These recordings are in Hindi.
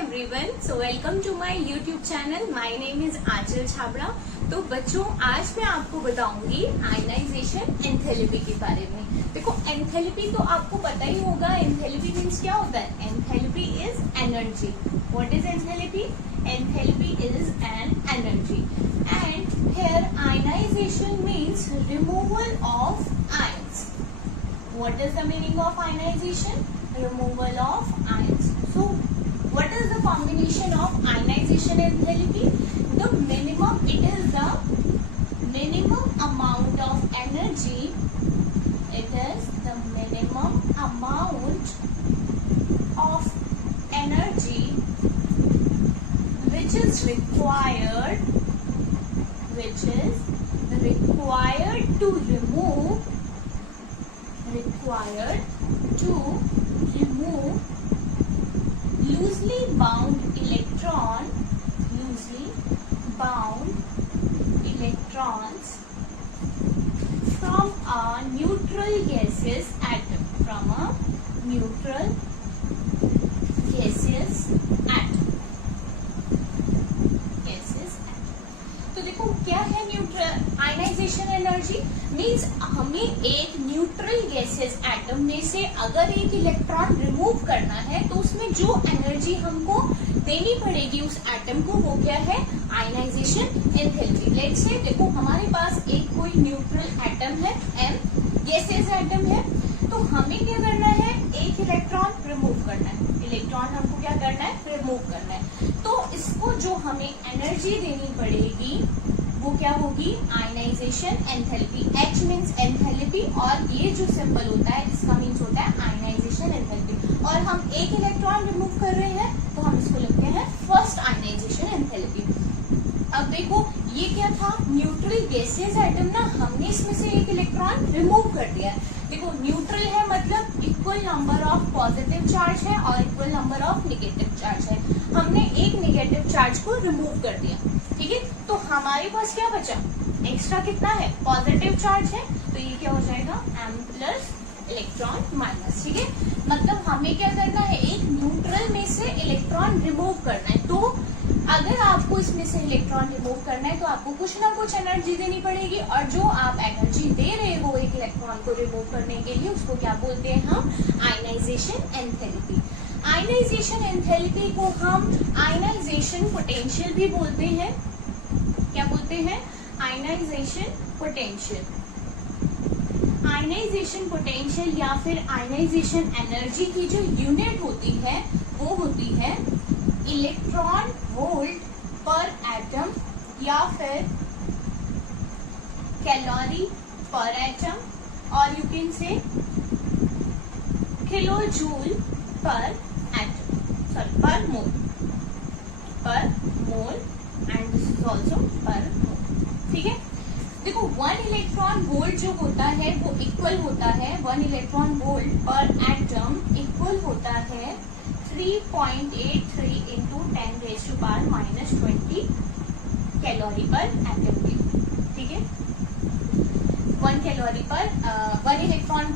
everyone, so welcome to my YouTube channel. My name is आंचल छाबड़ा। तो बच्चों, आज मैं आपको बताऊंगी आयनाइजेशन एंथैल्पी के बारे में। देखो, एंथैल्पी तो आपको पता ही होगा। एंथैल्पी मीन्स क्या होता है? Enthalpy is energy. What is enthalpy? Enthalpy is an energy and here ionisation means removal of ions. What is the meaning of ionization? Removal of ions. So, what is the combination of ionization and enthalpy? The minimum, it is the minimum amount of energy. It is the minimum amount of energy which is required to remove loosely bound electrons from a neutral gaseous atom. तो देखो, क्या है न्यूट्रल आयनाइजेशन एनर्जी? मीन्स हमें एक न्यूट्रल गैसेस एटम में से अगर एक इलेक्ट्रॉन रिमूव करना है तो उसमें जो एनर्जी हमको देनी पड़ेगी उस एटम को, वो क्या है? Ionisation enthalpy. लेट्स से देखो, हमारे पास एक कोई न्यूट्रल एटम है, M गैसेस एटम है, तो हमें क्या करना है? एक इलेक्ट्रॉन रिमूव करना है। इलेक्ट्रॉन हमको क्या करना है? रिमूव करना है। तो इसको जो हमें एनर्जी देनी पड़ेगी वो क्या होगी? Ionisation enthalpy. H means enthalpy और ये जो सिंबल होता है इसका मीन्स होता है आयनाइजेशन एंथैल्पी। और हम एक इलेक्ट्रॉन रिमूव कर रहे हैं तो हम इसको लिखते हैं फर्स्ट आयनाइजेशन एंथैल्पी। अब देखो, ये क्या था? न्यूट्रल गैसेस एटम ना, हमने इसमें से एक इलेक्ट्रॉन रिमूव कर दिया है। देखो, न्यूट्रल है मतलब equal number of positive charge है और equal number of negative charge है। हमने एक नेगेटिव चार्ज को रिमूव कर दिया, ठीक है? तो हमारे पास क्या बचा? एक्स्ट्रा कितना है? पॉजिटिव चार्ज है, तो ये क्या हो जाएगा? M प्लस इलेक्ट्रॉन माइनस, ठीक है? मतलब हमें क्या करना है? एक न्यूट्रल में से इलेक्ट्रॉन रिमूव करना है। तो अगर आपको इसमें से इलेक्ट्रॉन रिमूव करना है तो आपको कुछ ना कुछ एनर्जी देनी पड़ेगी, और जो आप एनर्जी दे रहे हो एक इलेक्ट्रॉन को रिमूव करने के लिए, उसको क्या बोलते हैं हम? Ionization enthalpy. आयनाइजेशन एंथैल्पी को हम आयनाइजेशन पोटेंशियल भी बोलते हैं। क्या बोलते हैं? Ionization potential. आयनाइजेशन पोटेंशियल या फिर आयनाइजेशन एनर्जी की जो यूनिट होती है वो होती है इलेक्ट्रॉन वोल्ट पर एटम या फिर कैलोरी पर एटम, और you can say kilo joule per atom, sorry per mole and this is also per mole, ठीक है? देखो, 1 इलेक्ट्रॉन वोल्ट जो होता है वो इक्वल होता है 1 इलेक्ट्रॉन वोल्ट पर एटम इक्वल होता है 3.83 इंटू 10⁻⁻20 कैलोरी पर एटम के, ठीक है? 1 कैलोरी पर 1 इलेक्ट्रॉन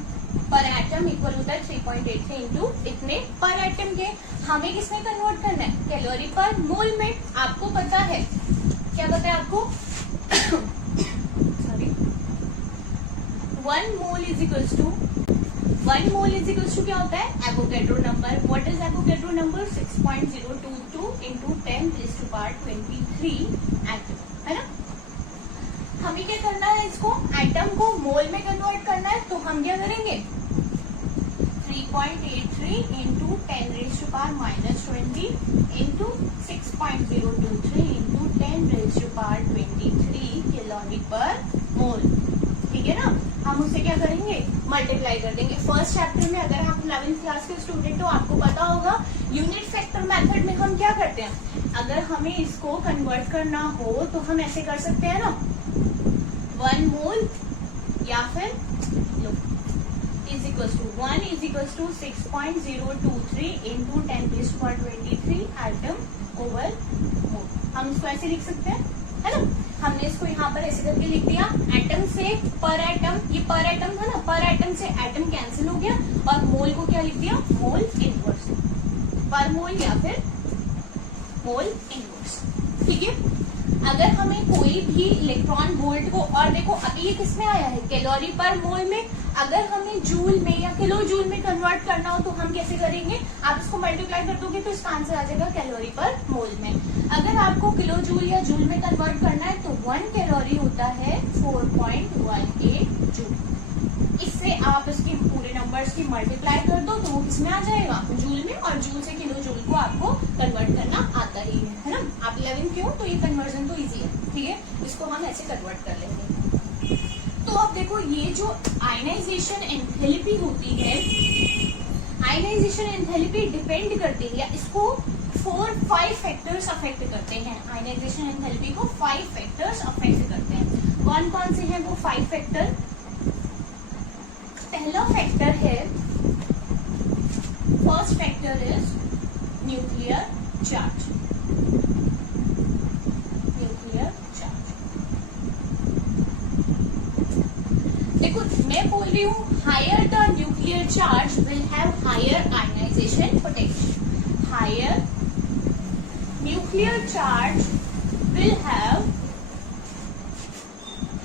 पर एटम इक्वल होता है 3.83 इंटू इतने पर एटम के। हमें किसमें कन्वर्ट करना है? कैलोरी पर मोल में। आपको पता है, क्या पता है आपको? Sorry, 1 mole is equals to क्या होता है? Avogadro number. What is Avogadro number? 6.022 into 10⁻23 atom, है ना? हमें क्या करना है? इसको एटम को मोल में कन्वर्ट करना है, तो हम क्या करेंगे? 3.83 इंटू 10⁻⁻20 इंटू 6.023 इंटू 10⁻23 कैलोरी पर मोल, ठीक है ना? हम उससे क्या करेंगे? मल्टीप्लाई कर देंगे। फर्स्ट चैप्टर में अगर आप 11th क्लास के स्टूडेंट हो, आपको पता होगा यूनिट फैक्टर मेथड में हम क्या करते हैं? अगर हमें इसको कन्वर्ट करना हो तो हम ऐसे कर सकते हैं ना, 1 मोल या फिर is equals to 1 is equals to 6.023 into 10⁻23 atom over mole. हम इसको ऐसे लिख सकते हैं, है ना? हमने इसको यहाँ पर ऐसे करके लिख दिया। एटम से पर एटम, ये पर एटम था ना, पर एटम से एटम कैंसिल हो गया और मोल को क्या लिख दिया? मोल इनवर्स, पर मोल या फिर मोल इनवर्स। ठीक है, अगर हमें कोई भी इलेक्ट्रॉन वोल्ट को, और देखो अभी ये किस में आया है, कैलोरी पर मोल में, अगर हमें जूल में या किलो जूल में कन्वर्ट करना हो तो हम कैसे करेंगे, आप इसको मल्टीप्लाई कर दोगे तो इसका आंसर आ जाएगा कैलोरी पर मोल में। अगर आपको किलो जूल या जूल में कन्वर्ट करना है तो 1 कैलोरी होता है 4.18 जूल। इससे आप इसकी पूरे नंबर्स की मल्टीप्लाई कर दो तो वो किसमें आ जाएगा, जूल में, और जूल से किलो जूल को आपको कन्वर्ट करना आता ही है ना। आप 11 क्यों, तो ये कन्वर्जन तो इजी है। ठीक है, इसको हम ऐसे कन्वर्ट कर लेंगे। तो अब देखो ये जो आयनाइजेशन एंथैल्पी होती है, आयनाइजेशन एंथैल्पी डिपेंड करती है, या इसको 5 फैक्टर्स अफेक्ट करते हैं। आयनाइजेशन एंथैल्पी को 5 फैक्टर्स अफेक्ट करते हैं। कौन कौन से हैं वो 5 फैक्टर? पहला फैक्टर है, first factor is nuclear charge. Nuclear charge, देखो मैं बोल रही हूं higher the nuclear charge will have higher ionisation potential. Higher nuclear charge will have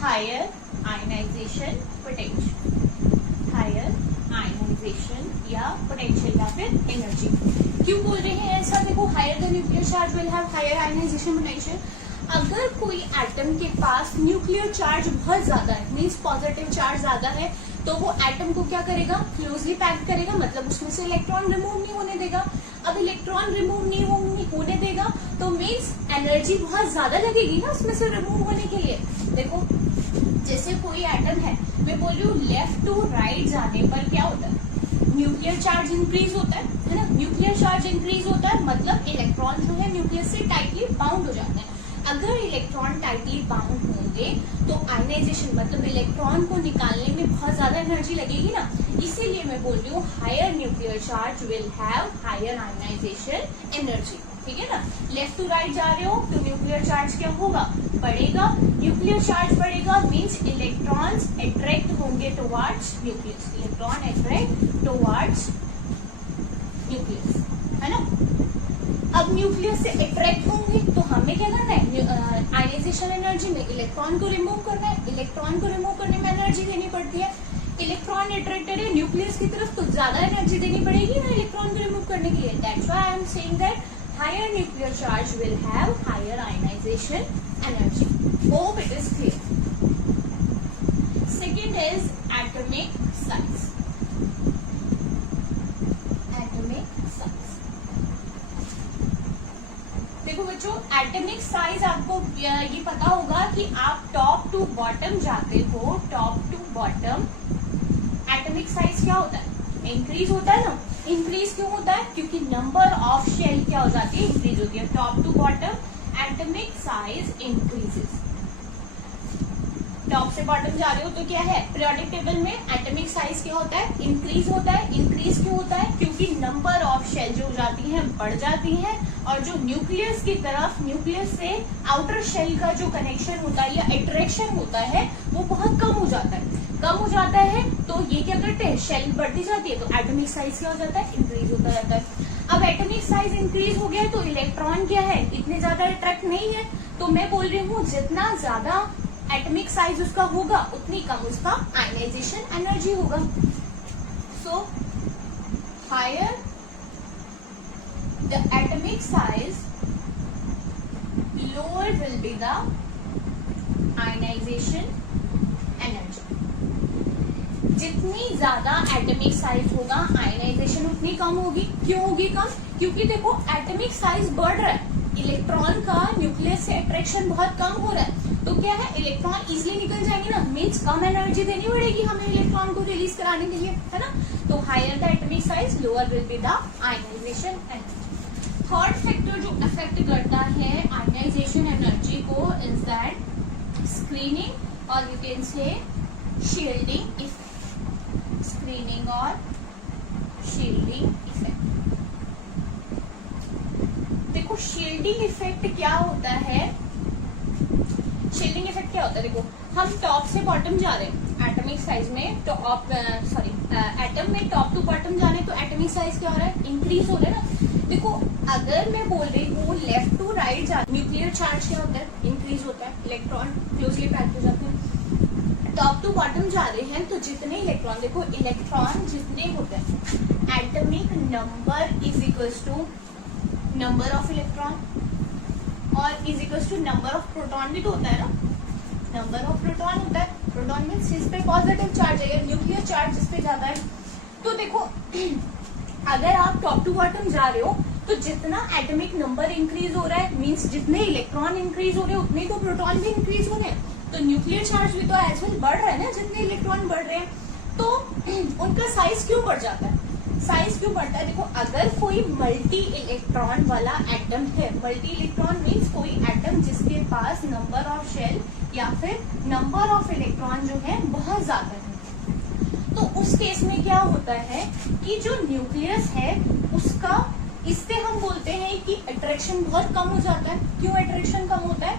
higher ionisation potential. Higher ionisation या पोटेंशियल या फिर एनर्जी। क्यों बोल रहे हैं ऐसा? देखो higher the nuclear charge will have higher ionisation potential. अगर कोई एटम के पास न्यूक्लियर चार्ज बहुत ज्यादा है, मीन्स पॉजिटिव चार्ज ज्यादा है, तो वो एटम को क्या करेगा, क्लोजली पैक करेगा, मतलब उसमें से इलेक्ट्रॉन रिमूव नहीं होने देगा। अब इलेक्ट्रॉन रिमूव नहीं होने देगा तो मीन्स एनर्जी बहुत ज्यादा लगेगी ना उसमें से रिमूव होने के लिए। देखो जैसे कोई एटम है, मैं बोल रही हूँ लेफ्ट टू राइट जाने पर क्या होता है, न्यूक्लियर चार्ज इंक्रीज होता है ना। न्यूक्लियर चार्ज इंक्रीज होता है मतलब इलेक्ट्रॉन जो है न्यूक्लियस से टाइटली बाउंड हो जाते हैं। अगर इलेक्ट्रॉन टाइटली बाउंड होंगे तो आयनाइजेशन मतलब इलेक्ट्रॉन को निकालने में बहुत ज्यादा एनर्जी लगेगी ना, इसीलिए मैं बोल रही हूँ higher nuclear charge will have higher ionisation energy. ठीक है ना, लेफ्ट टू राइट जा रहे हो तो न्यूक्लियर चार्ज क्या होगा, बढ़ेगा। न्यूक्लियर चार्ज बढ़ेगा मीन्स इलेक्ट्रॉन्स अट्रैक्ट होंगे towards nucleus. Electron attract towards nucleus, है ना। अब न्यूक्लियस से अट्रैक्ट होंगे तो हमें क्या करना है, आयनाइजेशन एनर्जी में इलेक्ट्रॉन को रिमूव करना है। इलेक्ट्रॉन को रिमूव करने में एनर्जी देनी पड़ती है। इलेक्ट्रॉन अट्रैक्टेड है न्यूक्लियस की तरफ तो ज्यादा एनर्जी देनी पड़ेगी ना इलेक्ट्रॉन को रिमूव करने के लिए। That's why I am saying that higher nuclear charge will have higher ionization energy. Hope it is clear. Second is atomic size. Atomic size. देखो बच्चों, एटॉमिक साइज आपको ये पता होगा कि आप टॉप टू बॉटम जाते हो, top to bottom atomic size क्या होता है, इंक्रीज होता है ना। इंक्रीज क्यों होता है, क्योंकि नंबर ऑफ शेल क्या हो जाती है, इंक्रीज होती है। Top to bottom atomic size increases. Top से बॉटम जा रहे हो तो क्या है, पीरियोडिक टेबल में एटॉमिक साइज क्या होता है, इंक्रीज होता है। इंक्रीज क्यों होता है, क्योंकि नंबर ऑफ शेल जो जाती हैं बढ़ जाती हैं, और जो न्यूक्लियस की तरफ, न्यूक्लियस से आउटर शेल का जो कनेक्शन होता है या अट्रैक्शन होता है वो बहुत कम हो जाता है। कम हो जाता है तो ये क्या करते हैं, शेल बढ़ती जाती है तो एटॉमिक साइज क्या हो जाता है, इंक्रीज होता जाता है। अब एटॉमिक साइज इंक्रीज हो गया तो इलेक्ट्रॉन क्या है, इतने ज्यादा अट्रैक्ट नहीं है। तो मैं बोल रही हूँ जितना ज्यादा एटॉमिक साइज उसका होगा उतनी कम उसका आयनाइजेशन एनर्जी होगा। So higher the atomic size lower will be the ionisation energy. जितनी ज्यादा एटॉमिक साइज होगा आयनाइजेशन उतनी कम होगी। क्यों होगी कम, क्योंकि देखो एटॉमिक साइज बढ़ रहा है, इलेक्ट्रॉन का न्यूक्लियस से अट्रैक्शन बहुत कम हो रहा है, तो क्या है इलेक्ट्रॉन इजिली निकल जाएंगे ना, मीन्स कम एनर्जी देनी पड़ेगी हमें इलेक्ट्रॉन को रिलीज कराने के लिए, है ना। तो higher the atomic size lower will be the ionisation energy. Third factor जो अफेक्ट करता है आयनाइजेशन एनर्जी को इज दैट स्क्रीनिंग और you can say shielding effect. Screening और शील्डिंग इफेक्ट। देखो शील्डिंग इफेक्ट क्या होता है, शील्डिंग इफेक्ट क्या होता है, देखो हम टॉप से बॉटम जा रहे हैं एटॉमिक साइज में, तो एटम में टॉप टू बॉटम जा रहे हैं तो एटॉमिक साइज क्या हो रहा है, इंक्रीज हो रहा है ना। देखो अगर मैं बोल रही हूँ लेफ्ट टू राइट जा, न्यूक्लियर चार्ज क्या होता है, इंक्रीज होता है, इलेक्ट्रॉन क्लोजली पैक्ड हो जाते हैं। टॉप टू बॉटम जा रहे हैं तो जितने इलेक्ट्रॉन, देखो इलेक्ट्रॉन जितने होते हैं, atomic number is equals to number of electron और is equals to number of proton भी तो होता है ना, नंबर ऑफ प्रोटॉन होता है। प्रोटॉन मीन्स इस पे पॉजिटिव चार्ज है, न्यूक्लियर चार्ज जिस पे ज्यादा है। तो देखो अगर आप टॉप टू बॉटम जा रहे हो तो जितना एटॉमिक नंबर इंक्रीज हो रहा है, मींस जितने इलेक्ट्रॉन इंक्रीज हो रहे हैं उतने तो प्रोटॉन भी इंक्रीज हो रहे हैं, तो न्यूक्लियर चार्ज भी तो एज वेल बढ़ रहा है ना, जितने इलेक्ट्रॉन बढ़ रहे हैं तो उनका साइज क्यों बढ़ जाता है, साइज क्यों बढ़ता है। देखो अगर कोई मल्टी इलेक्ट्रॉन वाला एटम है, मल्टी इलेक्ट्रॉन मीन्स कोई एटम जिसके पास नंबर ऑफ शेल या फिर नंबर ऑफ इलेक्ट्रॉन जो है बहुत ज्यादा है, तो उस केस में क्या होता है कि जो न्यूक्लियस है उसका, इससे हम बोलते हैं कि अट्रैक्शन बहुत कम हो जाता है। क्यों अट्रैक्शन कम होता है,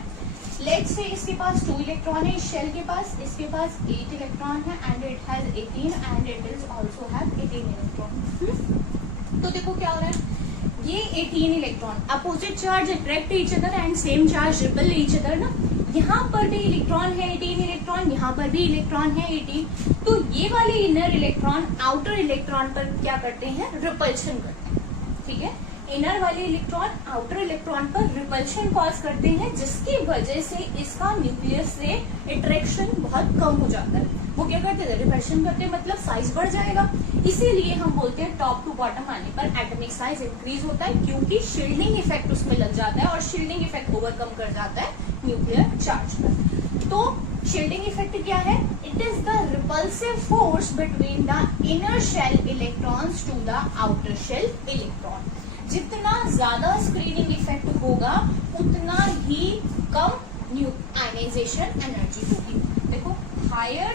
लेट्स से इसके पास 2 इलेक्ट्रॉन है, इस शेल के पास, इसके पास 8 इलेक्ट्रॉन है and it has 18 and it is also have 18 electron. तो देखो क्या हो रहा है, ये 18 electron opposite charge attract each other and same charge ripple each other ना, यहाँ पर भी इलेक्ट्रॉन है 18 इलेक्ट्रॉन, यहाँ पर भी इलेक्ट्रॉन है 18, तो ये वाले इनर इलेक्ट्रॉन आउटर इलेक्ट्रॉन पर क्या करते हैं, रिपल्शन करते हैं, ठीक है। इनर वाले इलेक्ट्रॉन आउटर इलेक्ट्रॉन पर रिपल्शन कॉज करते हैं, जिसकी वजह से इसका न्यूक्लियस से अट्रैक्शन बहुत कम हो जाता है। वो क्या करते हैं, रिपल्शन करते हैं, मतलब साइज बढ़ जाएगा। इसीलिए हम बोलते हैं टॉप टू बॉटम आने पर एटॉमिक साइज इंक्रीज होता है, क्योंकि शील्डिंग इफेक्ट उसमें लग जाता है और शील्डिंग इफेक्ट ओवरकम कर जाता है न्यूक्लियर चार्ज पर। तो शील्डिंग इफेक्ट क्या है, it is the repulsive force between the inner shell electrons to the outer shell electron. जितना ज्यादा स्क्रीनिंग इफेक्ट होगा उतना ही कम आयनाइजेशन एनर्जी होगी। देखो higher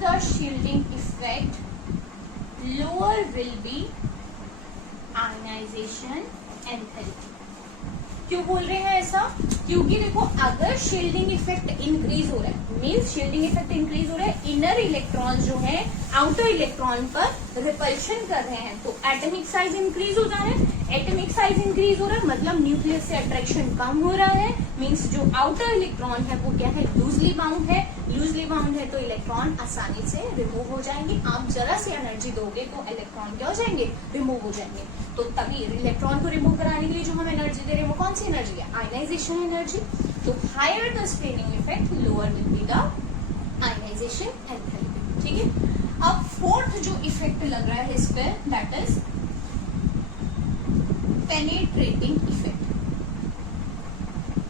the shielding effect lower will be ionisation enthalpy. क्यों बोल रहे हैं ऐसा, क्योंकि देखो अगर शील्डिंग इफेक्ट इंक्रीज हो रहा है, मींस शील्डिंग इफेक्ट इंक्रीज हो रहा है, इनर इलेक्ट्रॉन जो है आउटर इलेक्ट्रॉन पर रिपल्शन कर रहे हैं, तो एटॉमिक साइज इंक्रीज हो जा रहा है। एटॉमिक साइज इंक्रीज हो रहा है मतलब न्यूक्लियस से अट्रैक्शन कम हो रहा है, मींस जो आउटर इलेक्ट्रॉन है वो क्या है, लूजली बाउंड है। लूजली बाउंड है तो इलेक्ट्रॉन आसानी से रिमूव हो जाएंगे। आप जरा सी एनर्जी दोगे तो इलेक्ट्रॉन क्या हो जाएंगे, रिमूव हो जाएंगे। तो तभी इलेक्ट्रॉन को रिमूव कराने के लिए जो हम एनर्जी दे रहे हैं वो कौन सी एनर्जी है, आयनाइजेशन एनर्जी। तो higher the screening effect lower will be the ionisation enthalpy, ठीक है। अब फोर्थ जो इफेक्ट लग रहा है इस पे, that is penetrating effect.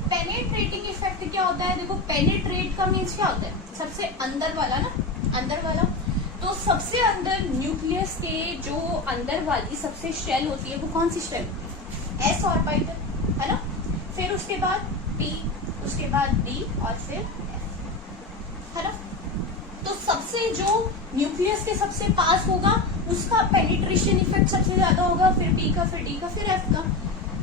Penetrating effect क्या होता है, देखो पेनिट्रेट का मीन्स क्या होता है, सबसे अंदर वाला ना, अंदर वाला। तो सबसे अंदर न्यूक्लियस के जो अंदर वाली सबसे शेल होती है वो कौन सी शेल, एस ऑर्बिटल है ना, फिर उसके बाद पी, उसके बाद डी और फिर एफ, है ना। तो सबसे जो न्यूक्लियस के सबसे पास होगा उसका पेनिट्रेशन इफेक्ट सबसे ज्यादा होगा, फिर पी का, फिर डी का, फिर एफ का।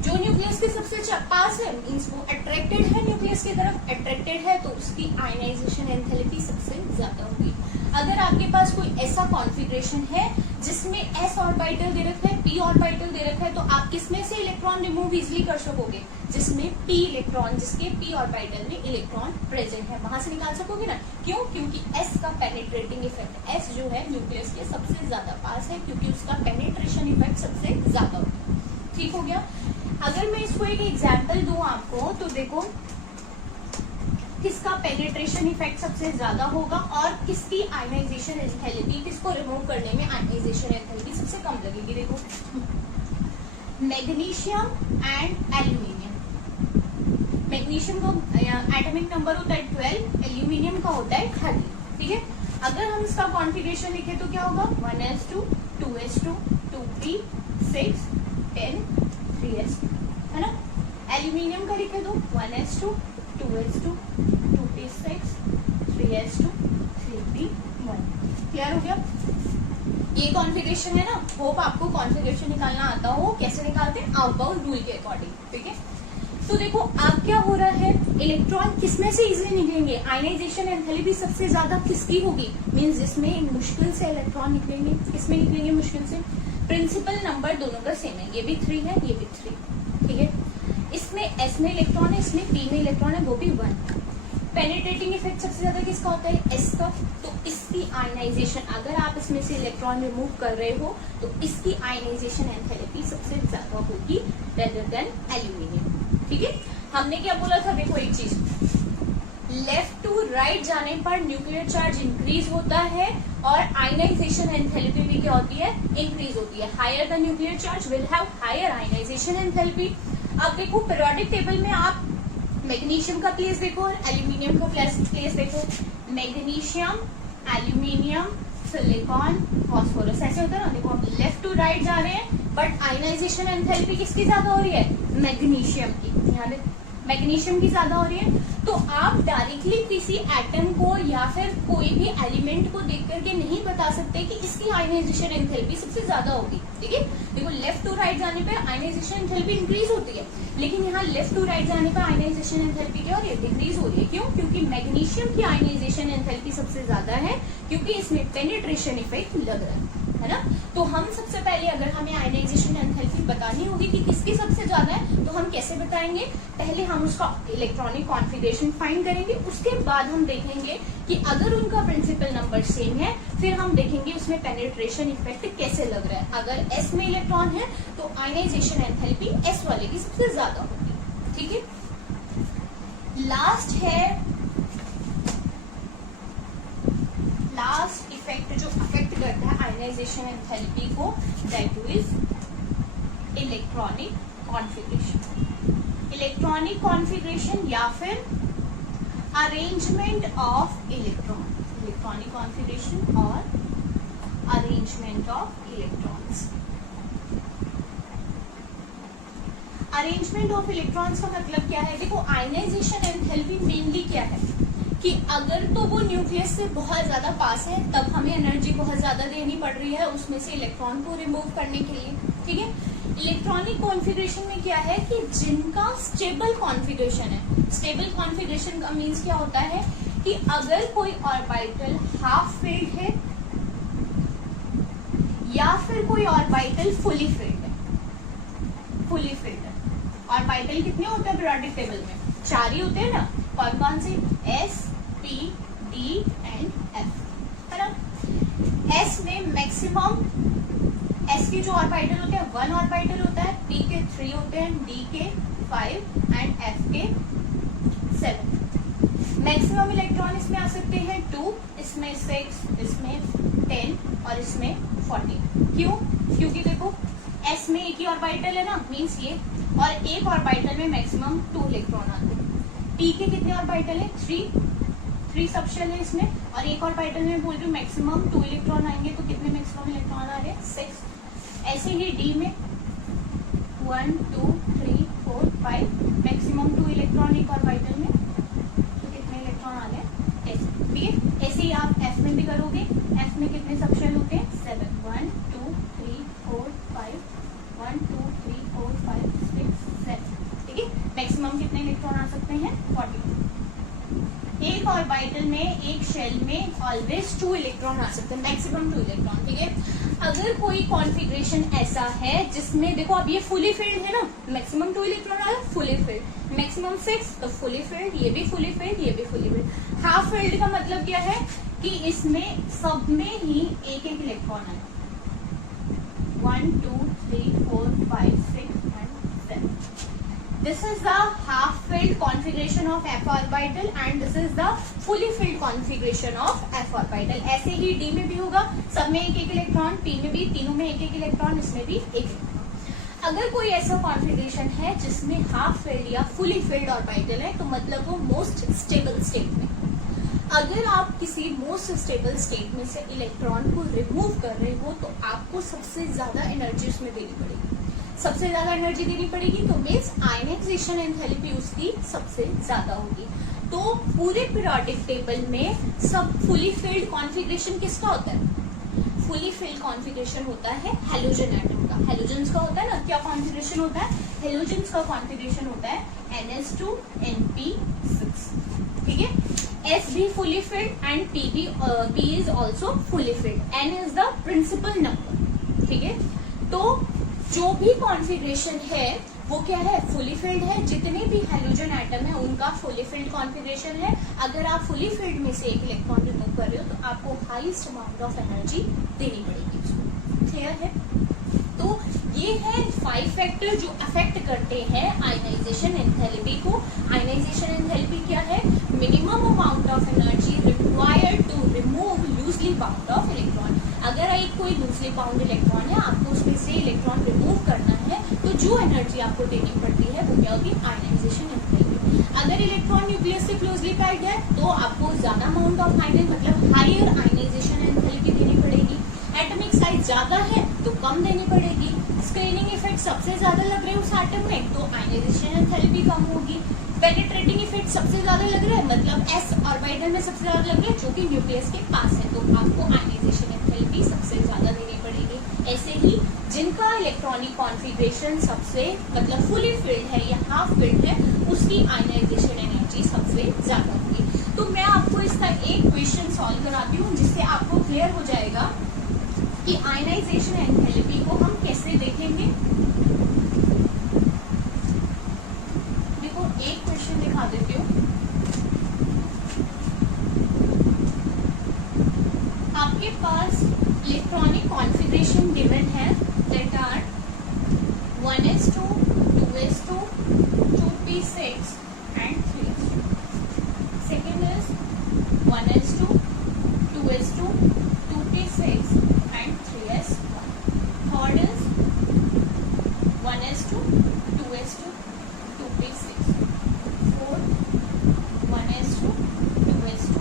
जो न्यूक्लियस के सबसे पास है मींस वो अट्रैक्टेड है न्यूक्लियस की तरफ, अट्रैक्टेड है तो उसकी आयनाइजेशन एंथैल्पी सबसे ज्यादा होगी। अगर आपके पास कोई ऐसा कॉन्फ़िगरेशन है जिसमें एस ऑर्बिटल दे रखा है, पी ऑर्बिटल दे रखा है, तो आप किसमें से इलेक्ट्रॉन रिमूव इजिली कर सकोगे, जिसमें पी इलेक्ट्रॉन, जिसके पी ऑर्बिटल में इलेक्ट्रॉन प्रेजेंट है, वहां से निकाल सकोगे ना। क्यों, क्योंकि एस का पेनिट्रेटिंग इफेक्ट, एस जो है न्यूक्लियस के सबसे ज्यादा पास है, क्योंकि उसका पेनिट्रेशन इफेक्ट सबसे ज्यादा होता है। ठीक हो गया। अगर मैं इसको एक एग्जाम्पल दूं आपको, तो देखो किसका पेनिट्रेशन इफेक्ट सबसे ज्यादा होगा और किसकी आयनाइजेशन एंथैल्पी, किसको रिमूव करने में आयनाइजेशन एंथैल्पी सबसे कम लगेगी। देखो मैग्नीशियम एंड एल्यूमिनियम। मैग्नीशियम का एटॉमिक नंबर होता है 12, एल्यूमिनियम का होता है 30, ठीक है। अगर हम इसका कॉन्फ़िगरेशन लिखे तो क्या होगा, 1s2 2s2 2p 6 10 3s2, है ना। एल्यूमिनियम का लिखे तो 1s2 2s2 2p6 3s2 3p1। Clear हो गया। ये कॉन्फ़िगरेशन है ना, होप आपको कॉन्फ़िगरेशन निकालना आता हो, कैसे निकालते हैं, आउटबाउंड रूल के अकॉर्डिंग, ठीक है। तो देखो अब क्या हो रहा है, इलेक्ट्रॉन किसमें से इजिली निकलेंगे, आयनाइजेशन एंथैल्पी सबसे ज्यादा किसकी होगी, मींस जिसमें मुश्किल से इलेक्ट्रॉन निकलेंगे, किसमें निकलेंगे मुश्किल से, प्रिंसिपल नंबर दोनों का सेम है, ये भी 3 है, ये भी 3, ठीक है। इसमें S में इलेक्ट्रॉन है, इसमें P में इलेक्ट्रॉन है, वो भी 1। पेनिट्रेटिंग इफेक्ट सबसे ज्यादा किसका होता है? S का। तो इसकी आयनाइजेशन, अगर आप इसमें से इलेक्ट्रॉन रिमूव कर रहे हो तो इसकी आयनाइजेशन एंथैल्पी सबसे ज्यादा होगी रेदर देन एल्यूमिनियम, ठीक है। हमने क्या बोला था, देखो एक चीज, लेफ्ट टू राइट जाने पर न्यूक्लियर चार्ज इंक्रीज होता है और आयनाइजेशन एंथैल्पी भी क्या होती है? इंक्रीज होती है। Higher the nuclear charge will have higher ionisation enthalpy. अब देखो पीरियोडिक टेबल में आप मैग्नीशियम का प्लेस देखो और एल्यूमिनियम का प्लेस देखो। मैग्नीशियम, एल्यूमिनियम, सिलिकॉन, फास्फोरस, ऐसे होता है ना। देखो हम लेफ्ट टू राइट जा रहे हैं बट आयनाइजेशन एंथैल्पी किसकी ज्यादा हो रही है? मैग्नीशियम की। यहाँ मैग्नीशियम की ज्यादा हो रही है। तो आप डायरेक्टली किसी एटम को या फिर कोई भी एलिमेंट को देख करके नहीं बता सकते कि इसकी आयनाइजेशन एंथैल्पी सबसे ज्यादा होगी, ठीक है। देखो लेफ्ट टू राइट जाने पे आयनाइजेशन एंथैल्पी इंक्रीज होती है, लेकिन यहाँ लेफ्ट टू राइट जाने पर आयनाइजेशन एंथैल्पी क्या हो रही है? डिक्रीज हो रही है। क्यों? क्योंकि मैग्नीशियम की आयनाइजेशन एंथैल्पी सबसे ज्यादा है, क्योंकि इसमें पेनिट्रेशन इफेक्ट लग रहा है ना। तो हम सबसे पहले अगर हमें आयनाइजेशन एंथैल्पी बतानी होगी कि किसकी सबसे ज्यादा है, तो हम कैसे बताएंगे? पहले हम उसका इलेक्ट्रॉनिक कॉन्फ़िगरेशन फाइंड करेंगे, उसके बाद हम देखेंगे कि अगर उनका प्रिंसिपल नंबर सेम है, फिर हम देखेंगे उसमें पेनिट्रेशन इफेक्ट कैसे लग रहा है। अगर S में इलेक्ट्रॉन है तो आयनाइजेशन एंथैल्पी S वाले की सबसे ज्यादा होगी, ठीक है। लास्ट इफेक्ट जो अफेक्ट करता है आयनाइजेशन एंथैल्पी को, that is electronic configuration. Electronic configuration या फिर arrangement of electron, electronic configuration और arrangement of electrons. Arrangement of electrons का मतलब क्या है? देखो आयनाइजेशन एंथैल्पी मेनली क्या है कि अगर तो वो न्यूक्लियस से बहुत ज्यादा पास है तब हमें एनर्जी बहुत ज्यादा देनी पड़ रही है उसमें से इलेक्ट्रॉन को रिमूव करने के लिए, ठीक है। इलेक्ट्रॉनिक कॉन्फ़िगरेशन में क्या है कि जिनका स्टेबल कॉन्फ़िगरेशन है, स्टेबल कॉन्फ़िगरेशन का मीन्स क्या होता है कि अगर कोई ऑर्बिटल हाफ फिल्ड है या फिर कोई ऑर्बिटल फुली फिल्ड है, फुली फिल्ड है। ऑर्बिटल कितने होते हैं पीरियोडिक टेबल में? 4 ही होते हैं ना। कौन कौन से? S, P, D and F, है ना। S में मैक्सिमम S के जो ऑर्बिटल होते हैं 1 ऑर्बिटल होता है, P के 3 होते हैं, D के 5 एंड F के 7। मैक्सिमम इलेक्ट्रॉन इसमें आ सकते हैं 2, इसमें 6, इसमें 10 और इसमें 14। क्यों? क्योंकि देखो S में एक ही ऑर्बिटल है ना, मीन्स ये, और एक ऑर्बिटल में मैक्सिमम 2 इलेक्ट्रॉन आते हैं। P के कितने ऑर्बिटल है? 3 सबशेल है इसमें, और एक ऑर्बिटल में बोल रही हूँ मैक्सिमम 2 इलेक्ट्रॉन आएंगे, तो कितने मैक्सिमम इलेक्ट्रॉन आ रहे हैं? 6। ऐसे ही D में 1, 2, 3, 4, 5 मैक्सिमम 2 इलेक्ट्रॉन एक ऑर्बिटल में, तो कितने इलेक्ट्रॉन आ रहे हैं? ऐसे, ठीक है। ऐसे ही आप F में भी करोगे। F में कितने सबशेल होते हैं? 7, 1, 2, 3, 4, 5, 1, 2, 3, 4, 5, 6, 7, ठीक है। मैक्सिमम कितने इलेक्ट्रॉन आ सकते हैं? 40। एक ऑर्बिटल में, एक शेल में ऑलवेज 2 इलेक्ट्रॉन आ सकते हैं, मैक्सिमम 2 इलेक्ट्रॉन, ठीक है। अगर कोई कॉन्फ़िगरेशन ऐसा है जिसमें देखो अब ये फुली फिल्ड है ना, मैक्सिमम 2 इलेक्ट्रॉन आ रहा है, फुली फिल्ड। मैक्सिमम 6 तो फुली फिल्ड, ये भी फुली फिल्ड, ये भी फुली फिल्ड। हाफ फिल्ड का मतलब क्या है कि इसमें सब में ही एक एक इलेक्ट्रॉन है। 1, 2, 3, 4, 5, 6 and 7. This is the half filled configuration of f orbital and this is the fully filled configuration of f orbital. ऐसे ही D में भी होगा, सब में एक एक इलेक्ट्रॉन, P में भी, तीनों में एक एक इलेक्ट्रॉन, इसमें भी एक इलेक्ट्रॉन। अगर कोई ऐसा कॉन्फ़िगरेशन है जिसमें हाफ फिल्ड या फुली फिल्ड ऑर्बिटल है तो मतलब वो मोस्ट स्टेबल स्टेट में। अगर आप किसी मोस्ट स्टेबल स्टेट में से इलेक्ट्रॉन को रिमूव कर रहे हो तो आपको सबसे ज्यादा एनर्जी उसमें देनी पड़ेगी। सबसे ज्यादा एनर्जी देनी पड़ेगी तो मीन्स आयनाइजेशन एंथैल्पी उसकी सबसे ज्यादा होगी। तो पूरे पीरियोडिक टेबल में सब फुली फिल्ड कॉन्फ़िगरेशन किसका होता है? फुली फिल्ड कॉन्फ़िगरेशन होता है हैलोजन एटम का। हैलोजेंस का होता है ना, क्या कॉन्फ़िगरेशन होता है? हैलोजेंस का कॉन्फ़िगरेशन होता है NH2 NP6, ठीक है। S भी fully filled and P is also fully filled. N is the principle number, ठीक है। तो जो भी कॉन्फ़िगरेशन है वो क्या है, फुली फिल्ड है। जितने भी हाइड्रोजन एटम है उनका फुली फिल्ड कॉन्फ़िगरेशन है। अगर आप फुली फिल्ड में से एक इलेक्ट्रॉन रिमूव कर रहे हो तो आपको हाईएस्ट अमाउंट ऑफ एनर्जी देनी पड़ेगी उसको। क्लियर है? तो ये है 5 फैक्टर जो अफेक्ट करते हैं आयनाइजेशन एंथैल्पी को। आयनाइजेशन एंथैल्पी क्या है? Minimum amount of energy required to remove loosely bound of electron. अगर एक कोई लूजली बाउंड इलेक्ट्रॉन है, आपको उसमें से इलेक्ट्रॉन रिमूव करना है, तो जो एनर्जी आपको देनी पड़ती है वो क्या होगी? Ionisation enthalpy. अगर इलेक्ट्रॉन न्यूक्लियस से क्लोजली पैक्ड है तो आपको ज्यादा अमाउंट ऑफ आयन मतलब हायर आयनाइजेशन एंथैल्पी देनी पड़ेगी। एटॉमिक साइज ज्यादा है तो कम देनी पड़ेगी। स्क्रीनिंग इफेक्ट सबसे ज्यादा लग रहे हैं उस एटम में तो आयनाइजेशन एंथैल्पी कम होगी। पेनिट्रेटिंग इफेक्ट सबसे ज्यादा लग रहा है मतलब s ऑर्बिटल में सबसे ज्यादा लग रहा है जो कि न्यूक्लियस के पास है, तो आपको आयनाइजेशन एंथैल्पी सबसे ज्यादा देनी पड़ेगी। ऐसे ही जिनका इलेक्ट्रॉनिक कॉन्फ़िगरेशन सबसे मतलब फुली फिल्ड है या हाफ फिल्ड है उसकी आयनाइजेशन एनर्जी सबसे ज्यादा होगी। तो मैं आपको इसका एक क्वेश्चन सॉल्व कराती हूँ जिससे आपको क्लियर हो जाएगा कि आयनाइजेशन एंथैल्पी को हम कैसे देखेंगे। देखो एक क्वेश्चन दिखा देती हूँ। आपके पास इलेक्ट्रॉनिक कॉन्फ़िगरेशन गिवन है that are 1s2, 2s2, 2p6 and 3s2. Second is 1s2, 2s2, 2p6 and 3s1. Third is 1s2, 2s2, 2p6. Fourth 1s2, 2s2,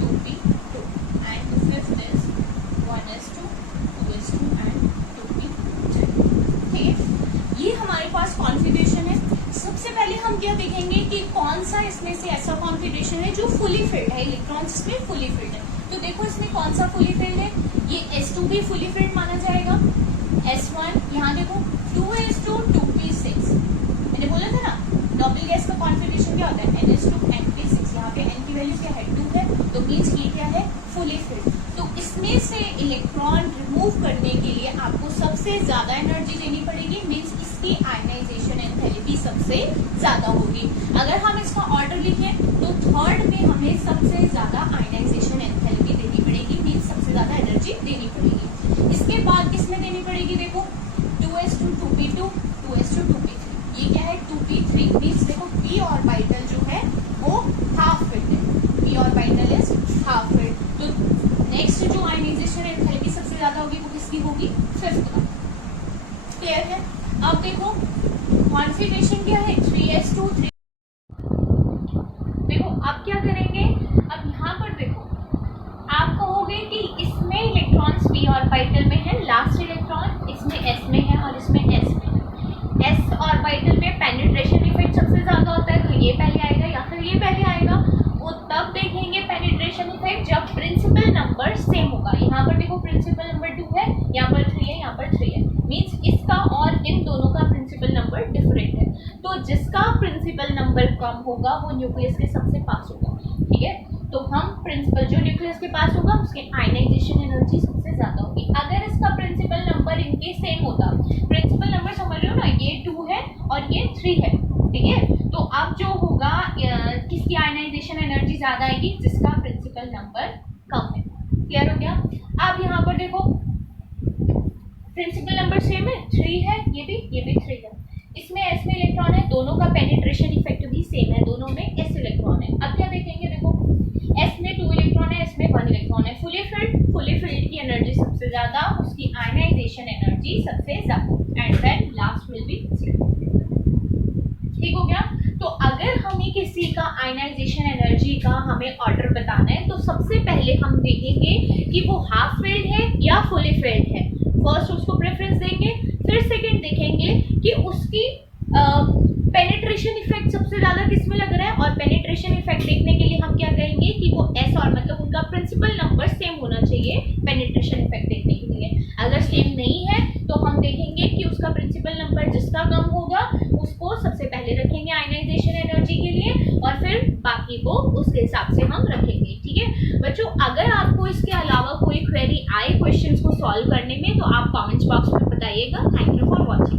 2p2 and fifth is 1s2, 2s2 and 2p3. ठीक है, ये हमारे पास कॉन्फ़िगरेशन है। सबसे पहले हम क्या देखेंगे कि कौन सा इसमें से ऐसा कॉन्फ़िगरेशन है जो फुली फिल्ड है, इलेक्ट्रॉन्स इसमें फुली फिल्ड है। तो देखो इसमें कौन सा फुली फिल्ड है, ये s2 भी फुली फिल्ड माना जाएगा। s1 यहाँ देखो 2s2, 2p6 मैंने बोला था ना डबल गैस का कॉन्फ़िगरेशन क्या होता है ns2 np6। यहाँ पे n की वैल्यू क्या है 2 है तो मीन्स ये क्या है फुली फिल्ड। तो इसमें से इलेक्ट्रॉन रिमूव करने के लिए आपको सबसे ज्यादा एनर्जी देनी पड़ेगी, मीन्स इसकी आयनाइजेशन एंथैल्पी सबसे ज्यादा होगी। अगर हम इसका ऑर्डर लिखें तो थर्ड में हमें सबसे ज्यादा आयनाइजेशन एंथैल्पी देनी पड़ेगी, मीन्स सबसे ज्यादा एनर्जी देनी पड़ेगी। इसके बाद किसमें देनी पड़ेगी? देखो 2s2, 2p2, 2s2, 2p3। ये क्या है 2p3 मीन्स देखो p ऑर्बिटल जो है वो हाफ फिल्ड है, p orbital is half filled. तो नेक्स्ट जो आयनाइजेशन एंथैल्पी सबसे ज्यादा होगी वो किसकी होगी? फिफ्थ का। क्लियर है? अब देखो कॉन्फ़िगरेशन क्या है 3s2, 3। देखो अब क्या करेंगे, अब यहाँ पर देखो आप कहोगे कि इसमें इलेक्ट्रॉन्स p ऑर्बिटल में है, लास्ट इलेक्ट्रॉन इसमें s में है और इसमें s में है। s ऑर्बिटल में पेनिट्रेशन इफेक्ट सबसे ज्यादा होता है तो ये पहले आएगा या फिर ये पहले आएगा। वो तब देखेंगे पेनिट्रेशन इफेक्ट जब प्रिंसिपल नंबर सेम होगा। यहाँ पर देखो प्रिंसिपल नंबर 2 है, यहाँ पर 3 है, यहाँ पर 3 है, मीन्स इसका और इन दोनों का प्रिंसिपल नंबर डिफरेंट है। तो जिसका प्रिंसिपल नंबर कम होगा वो न्यूक्लियस के सबसे पास होगा। ठीक है, तो हम प्रिंसिपल जो न्यूक्लियस के पास होगा उसके आयनाइजेशन एनर्जी सबसे ज्यादा होगी। अगर इसका प्रिंसिपल नंबर इनके सेम होता, प्रिंसिपल नंबर समझ रहे हो ना, ये 2 है और ये 3 है, ठीक है, तो अब जो होगा किसकी आयनाइजेशन एनर्जी ज्यादा आएगी? जिसका प्रिंसिपल नंबर कम है। क्लियर हो गया? अब यहाँ पर देखो प्रिंसिपल नंबर सेम है, 3 है, ये भी 3 है। इसमें s में इलेक्ट्रॉन है, दोनों का पेनिट्रेशन इफेक्ट भी सेम है, दोनों में s इलेक्ट्रॉन है। अब क्या देखेंगे, देखो s में 2 इलेक्ट्रॉन है, s में 1 इलेक्ट्रॉन है। फुली फिल्ड की एनर्जी सबसे ज्यादा, उसकी आयनाइजेशन एनर्जी सबसे ज्यादा and then last will be 0। ठीक हो गया? तो अगर हमें किसी का आयनाइजेशन एनर्जी का हमें ऑर्डर बताना है तो सबसे पहले हम देखेंगे कि वो हाफ फिल्ड है या फुली फिल्ड है। फर्स्ट उसको प्रेफरेंस देंगे, फिर सेकंड देखेंगे कि उसकी पेनिट्रेशन इफेक्ट सबसे ज्यादा किसमें लग रहा है, और पेनिट्रेशन इफेक्ट देखने के लिए हम क्या कहेंगे कि वो s और मतलब उनका प्रिंसिपल नंबर सेम होना चाहिए पेनिट्रेशन इफेक्ट देखने के लिए। अगर सेम नहीं है तो हम देखेंगे कि उसका प्रिंसिपल नंबर जिसका कम होगा उसको सबसे पहले रखेंगे आयनाइजेशन एनर्जी के लिए और फिर बाकी को उसके हिसाब से हम रखेंगे। ठीक है बच्चों, अगर आपको इसके अलावा कोई क्वेरी आए क्वेश्चंस को सॉल्व करने में तो आप कमेंट्स बॉक्स में बताइएगा। Thank you for watching.